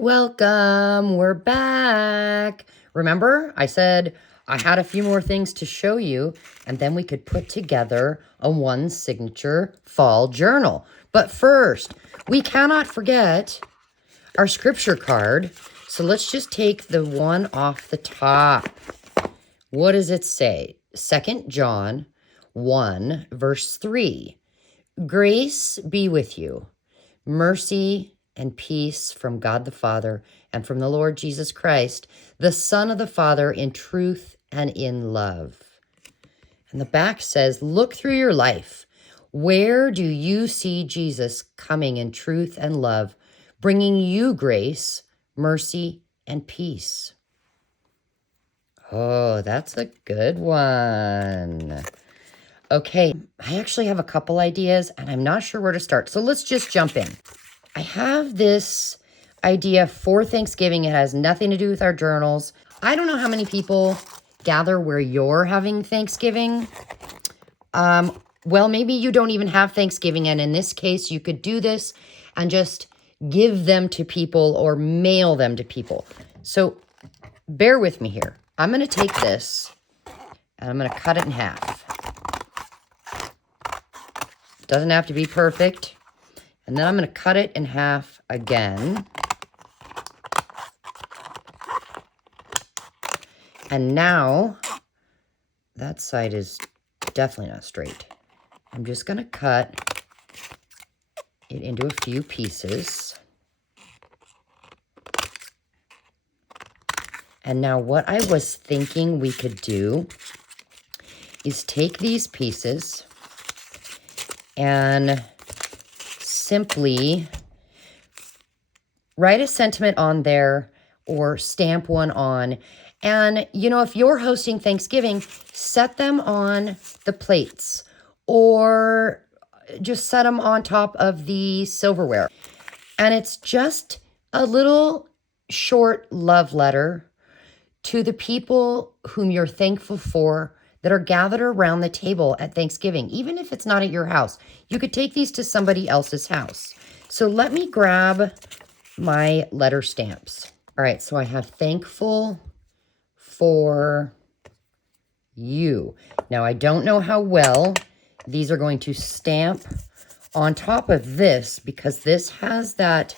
Welcome, we're back. Remember, I said I had a few more things to show you, and then we could put together a one signature fall journal. But first, we cannot forget our scripture card. So let's just take the one off the top. What does it say? 2 John 1, verse 3. Grace be with you, mercy and peace from God the Father and from the Lord Jesus Christ, the Son of the Father, in truth and in love. And the back says, look through your life. Where do you see Jesus coming in truth and love, bringing you grace, mercy, and peace? Oh, that's a good one. Okay, I actually have a couple ideas, and I'm not sure where to start. So let's just jump in. I have this idea for Thanksgiving. It has nothing to do with our journals. I don't know how many people gather where you're having Thanksgiving. Well, maybe you don't even have Thanksgiving, and in this case, you could do this and just give them to people or mail them to people. So bear with me here. I'm going to take this, and I'm going to cut it in half. Doesn't have to be perfect. And then I'm going to cut it in half again. And now, that side is definitely not straight. I'm just going to cut it into a few pieces. And now what I was thinking we could do is take these pieces and simply write a sentiment on there or stamp one on. And, you know, if you're hosting Thanksgiving, set them on the plates or just set them on top of the silverware. And it's just a little short love letter to the people whom you're thankful for that are gathered around the table at Thanksgiving. Even if it's not at your house, you could take these to somebody else's house. So let me grab my letter stamps. All right, so I have thankful for you. Now, I don't know how well these are going to stamp on top of this because this has that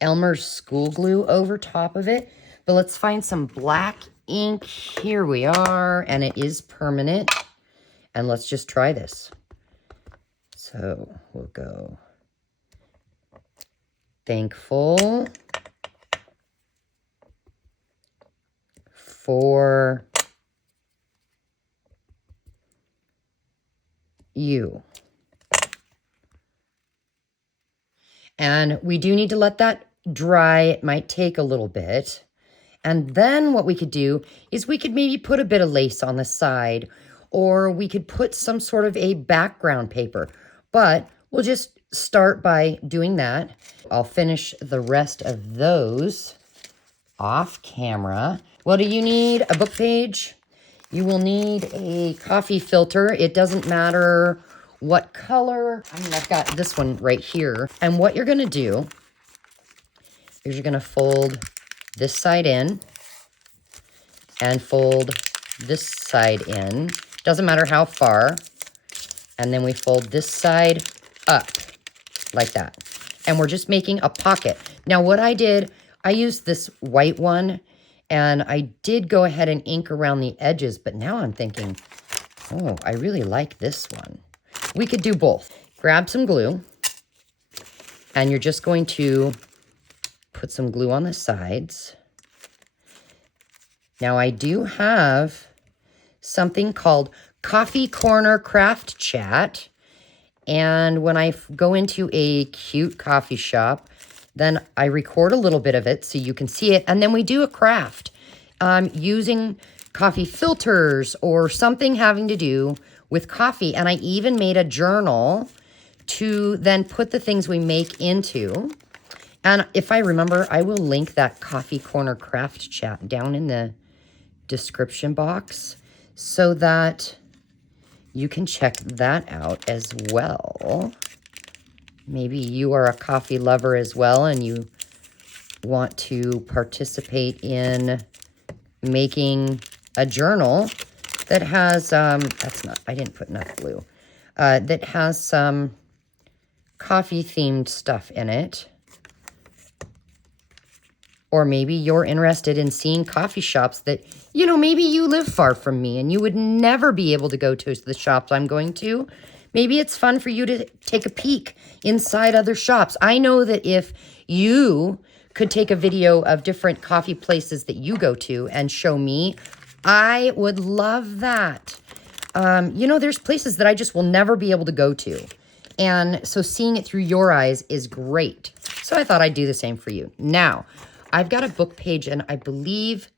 Elmer's school glue over top of it. But let's find some black ink. Here we are, and it is permanent. And let's just try this. So we'll go thankful for you. And we do need to let that dry. It might take a little bit. And then what we could do is we could maybe put a bit of lace on the side, or we could put some sort of a background paper. But we'll just start by doing that. I'll finish the rest of those off camera. What do you need? A book page? You will need a coffee filter. It doesn't matter what color. I mean, I've got this one right here. And what you're going to do is you're going to fold this side in and fold this side in. Doesn't matter how far. And then we fold this side up like that. And we're just making a pocket. Now what I did, I used this white one and I did go ahead and ink around the edges, but now I'm thinking, oh, I really like this one. We could do both. Grab some glue and you're just going to put some glue on the sides. Now I do have something called Coffee Corner Craft Chat. And when I go into a cute coffee shop, then I record a little bit of it so you can see it. And then we do a craft using coffee filters or something having to do with coffee. And I even made a journal to then put the things we make into. And if I remember, I will link that Coffee Corner Craft Chat down in the description box so that you can check that out as well. Maybe you are a coffee lover as well and you want to participate in making a journal that has, that's not, I didn't put enough glue, that has some coffee-themed stuff in it. Or maybe you're interested in seeing coffee shops that, you know, maybe you live far from me and you would never be able to go to the shops I'm going to. Maybe it's fun for you to take a peek inside other shops. I know that if you could take a video of different coffee places that you go to and show me, I would love that. You know, there's places that I just will never be able to go to. And so seeing it through your eyes is great. So I thought I'd do the same for you. Now, I've got a book page, and I believe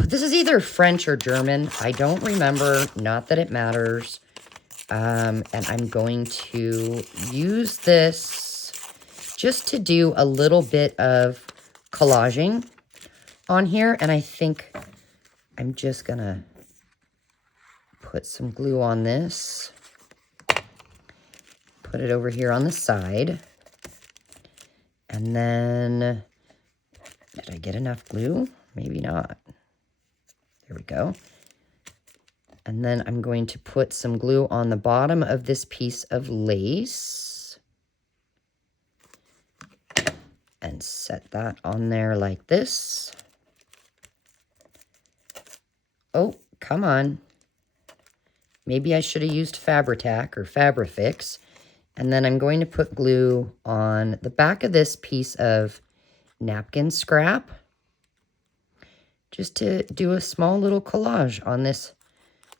this is either French or German. I don't remember, not that it matters. And I'm going to use this just to do a little bit of collaging on here. And I think I'm just going to put some glue on this. Put it over here on the side. And then, did I get enough glue? Maybe not. There we go. And then I'm going to put some glue on the bottom of this piece of lace. And set that on there like this. Oh, come on. Maybe I should have used Fabri-Tac or Fabri-Fix. And then I'm going to put glue on the back of this piece of napkin scrap. Just to do a small little collage on this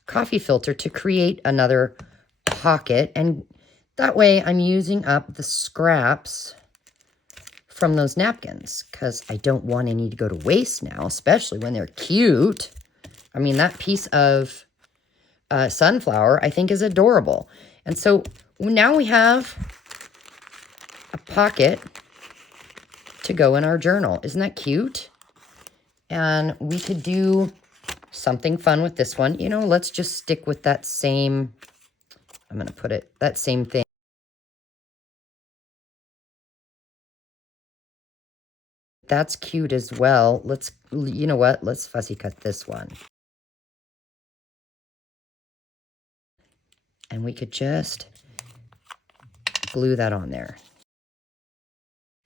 coffee filter to create another pocket. And that way I'm using up the scraps from those napkins because I don't want any to go to waste now, especially when they're cute. I mean, that piece of sunflower I think is adorable. And so now we have a pocket to go in our journal. Isn't that cute? And we could do something fun with this one. You know, let's just stick with that same, I'm going to put it, that same thing. That's cute as well. Let's, you know what? Let's fussy cut this one. And we could just glue that on there.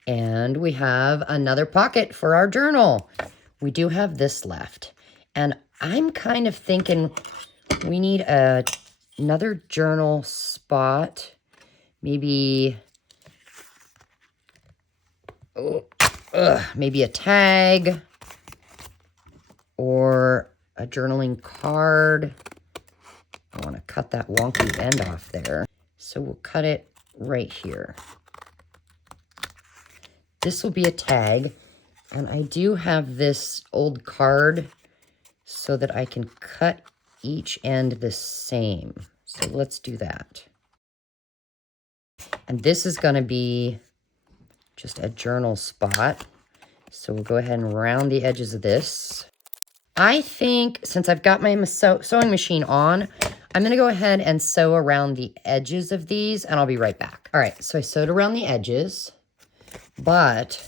And we have another pocket for our journal. We do have this left. And I'm kind of thinking we need another journal spot. Maybe, maybe a tag or a journaling card. I want to cut that wonky end off there. So we'll cut it right here. This will be a tag. And I do have this old card so that I can cut each end the same. So let's do that. And this is going to be just a journal spot. So we'll go ahead and round the edges of this. I think since I've got my sewing machine on, I'm going to go ahead and sew around the edges of these, and I'll be right back. All right, so I sewed around the edges, but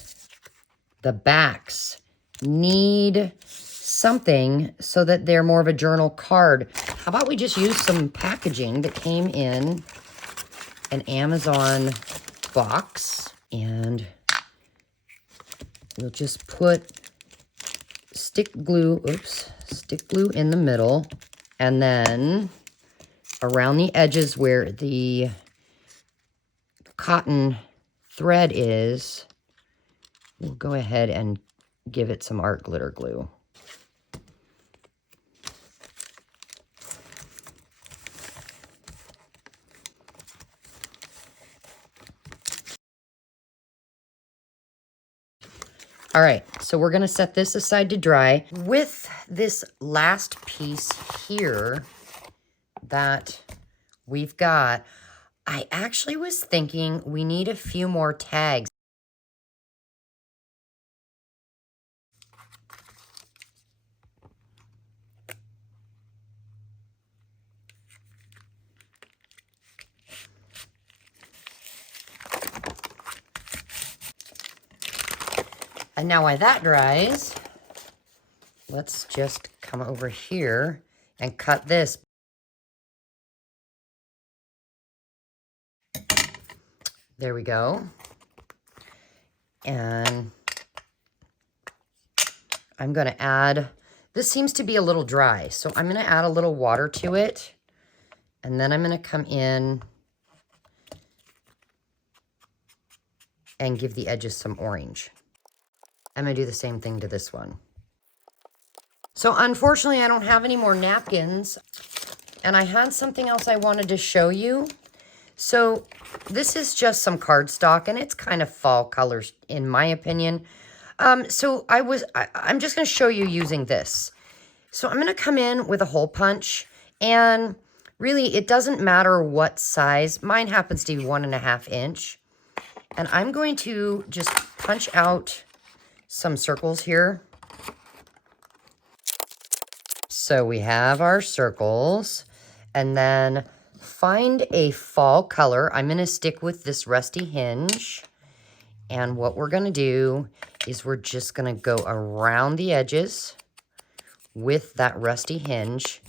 the backs need something so that they're more of a journal card. How about we just use some packaging that came in an Amazon box, and we'll just put stick glue in the middle, and then around the edges where the cotton thread is, we'll go ahead and give it some art glitter glue. All right, so we're gonna set this aside to dry. With this last piece here that we've got, I actually was thinking we need a few more tags. And now while that dries, let's just come over here and cut this. There we go. And I'm going to add, this seems to be a little dry, so I'm going to add a little water to it. And then I'm going to come in and give the edges some orange. I'm going to do the same thing to this one. So unfortunately, I don't have any more napkins. And I had something else I wanted to show you. So this is just some cardstock, and it's kind of fall colors, in my opinion. I'm just going to show you using this. So I'm going to come in with a hole punch, and really it doesn't matter what size. Mine happens to be 1.5 inch. And I'm going to just punch out some circles here. So we have our circles, and then find a fall color. I'm going to stick with this rusty hinge. And what we're going to do is we're just going to go around the edges with that rusty hinge.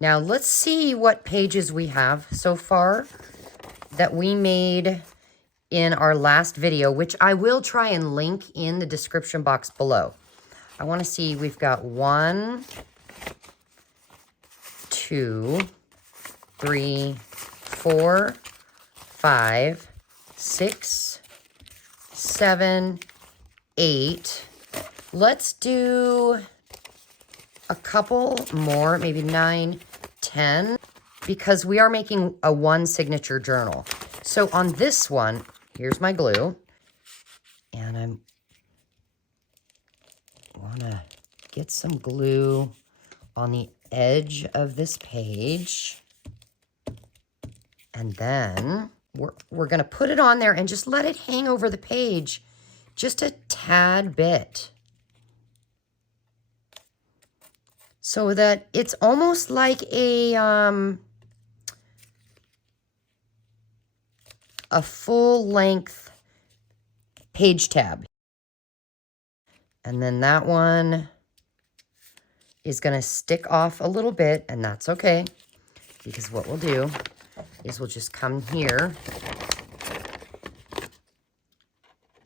Now let's see what pages we have so far that we made in our last video, which I will try and link in the description box below. I want to see, we've got 1, 2, 3, 4, 5, 6, 7, 8. Let's do a couple more, maybe 9, 10, because we are making a 1 signature journal. So on this one, here's my glue, and I want to get some glue on the edge of this page, and then we're going to put it on there and just let it hang over the page just a tad bit, so that it's almost like a full-length page tab. And then that one is going to stick off a little bit, and that's okay, because what we'll do is we'll just come here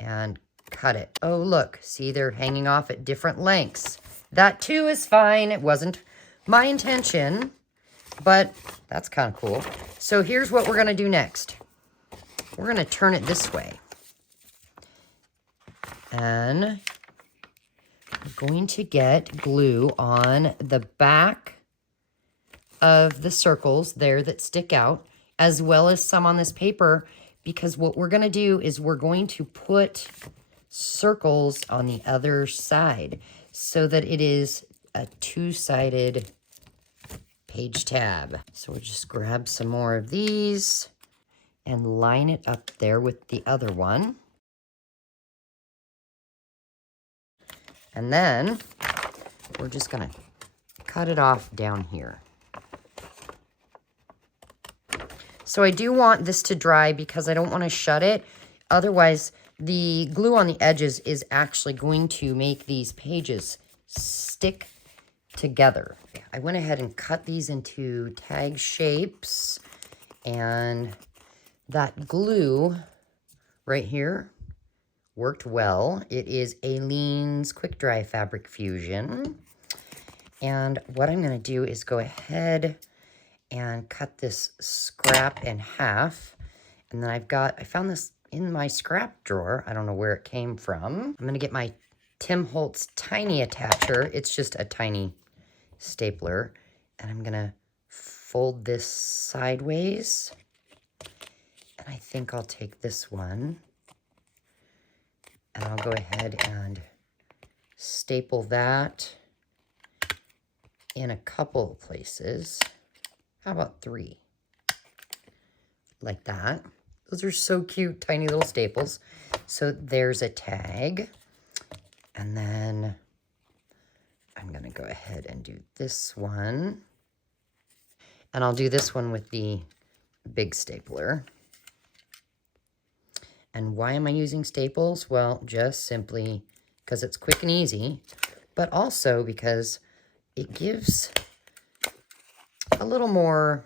and cut it. Oh, look, see, they're hanging off at different lengths. That too is fine. It wasn't my intention, but that's kind of cool. So here's what we're going to do next. We're going to turn it this way. And we're going to get glue on the back of the circles there that stick out, as well as some on this paper, because what we're going to do is we're going to put circles on the other side so that it is a 2-sided page tab. So we'll just grab some more of these and line it up there with the other one. And then we're just going to cut it off down here. So I do want this to dry because I don't want to shut it. Otherwise, the glue on the edges is actually going to make these pages stick together. I went ahead and cut these into tag shapes, and that glue right here worked well. It is Aleene's Quick Dry Fabric Fusion. And what I'm going to do is go ahead and cut this scrap in half. And then I found this in my scrap drawer. I don't know where it came from. I'm going to get my Tim Holtz tiny attacher. It's just a tiny stapler. And I'm going to fold this sideways. And I think I'll take this one, and I'll go ahead and staple that in a couple of places. How about 3? Like that. Those are so cute, tiny little staples. So there's a tag. And then I'm going to go ahead and do this one. And I'll do this one with the big stapler. And why am I using staples? Well, just simply because it's quick and easy, but also because it gives a little more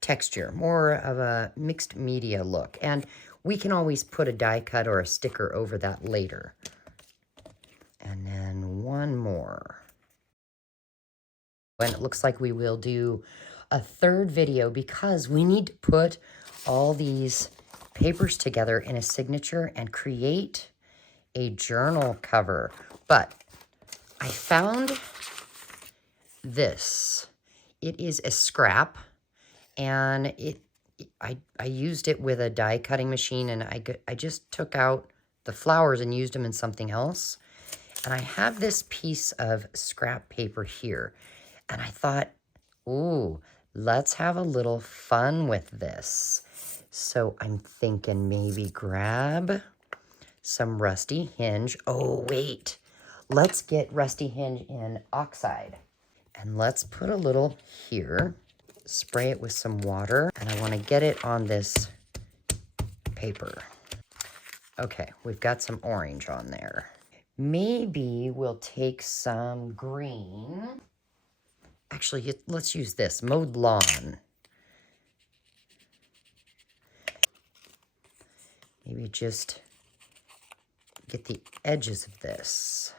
texture, more of a mixed media look. And we can always put a die cut or a sticker over that later. And then one more. And it looks like we will do a third video because we need to put all these papers together in a signature and create a journal cover. But I found this. It is a scrap, and I used it with a die cutting machine, and I just took out the flowers and used them in something else. And I have this piece of scrap paper here, and I thought, ooh, let's have a little fun with this. So I'm thinking maybe grab some Rusty Hinge. Oh, wait. Let's get Rusty Hinge in oxide. And let's put a little here. Spray it with some water. And I want to get it on this paper. Okay, we've got some orange on there. Maybe we'll take some green. Actually, let's use this, mowed lawn. Maybe just get the edges of this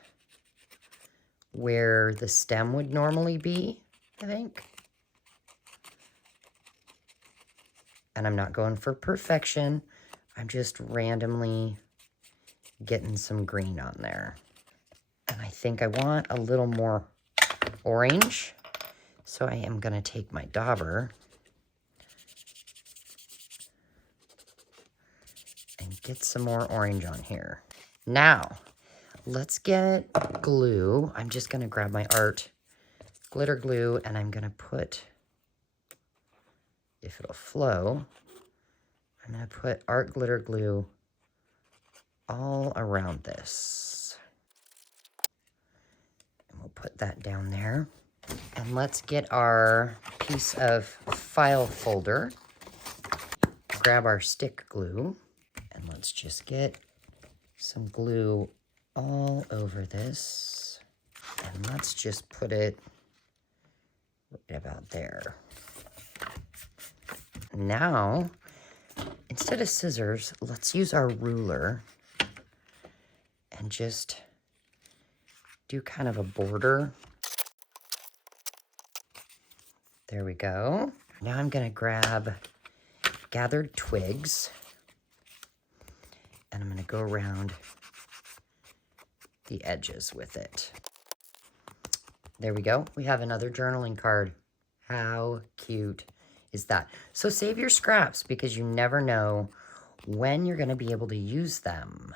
where the stem would normally be, I think. And I'm not going for perfection. I'm just randomly getting some green on there. And I think I want a little more orange. So I am going to take my dauber and get some more orange on here. Now, let's get glue. I'm just going to grab my art glitter glue, and I'm going to put, if it'll flow, I'm going to put art glitter glue all around this. And we'll put that down there. And let's get our piece of file folder. Grab our stick glue, and let's just get some glue all over this. And let's just put it right about there. Now, instead of scissors, let's use our ruler and just do kind of a border. There we go. Now I'm going to grab gathered twigs, and I'm going to go around the edges with it. There we go. We have another journaling card. How cute is that? So save your scraps because you never know when you're going to be able to use them.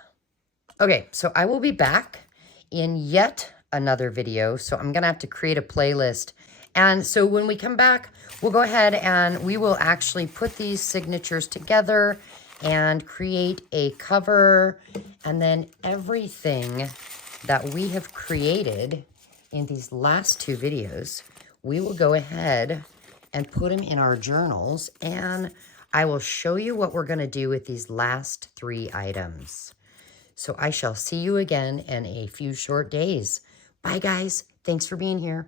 Okay, so I will be back in yet another video. So I'm going to have to create a playlist. And so when we come back, we'll go ahead and we will actually put these signatures together and create a cover. And then everything that we have created in these last two videos, we will go ahead and put them in our journals. And I will show you what we're going to do with these last three items. So I shall see you again in a few short days. Bye, guys. Thanks for being here.